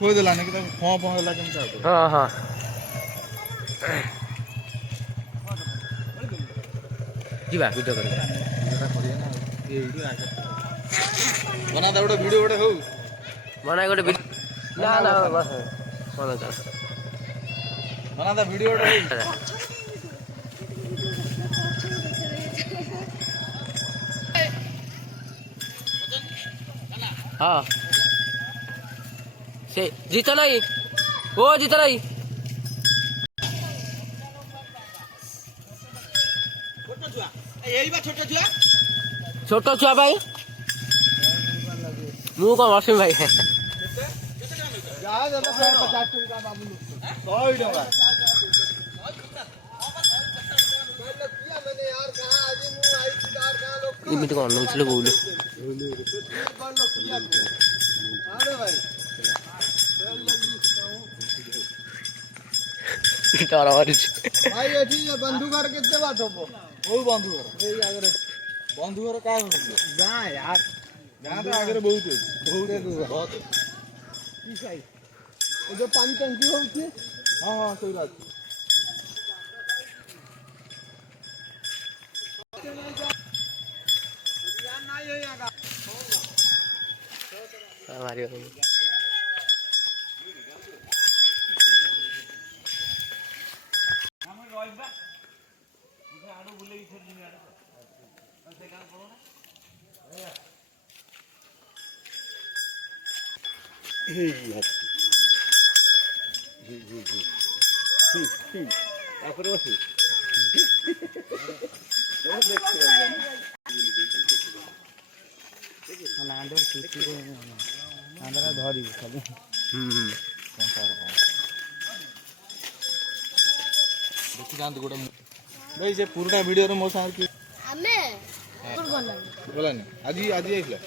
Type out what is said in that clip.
खोई देला नहीं कि फॉ फॉ देला केमता हाँ हाँ जीवा वीडियो कर बना दे गोटे वीडियो गोटे हो बना गोटे ना ना बस बना कर बना दे वीडियो गोटे हो हाँ से जीत नहीं वो जीत नहीं छोट छुआ भाई मु कौन असीम भाई इमित कौन नौचले बोलो डर मारुଛି भाई एठी बंधु घर केते बाट हो ओ बंधु घर ए आगरे बंधु घर का गां यार गां तो आगरे बहुत है बहुत की साई ए जो पानी टंकी होउची हां हां सही बात यार नहीं है यहां का हमारी धरी खाली देखि जान गोटे भाई से पुराना वीडियो रे मो साथ की हमें बोला नहीं आज आइला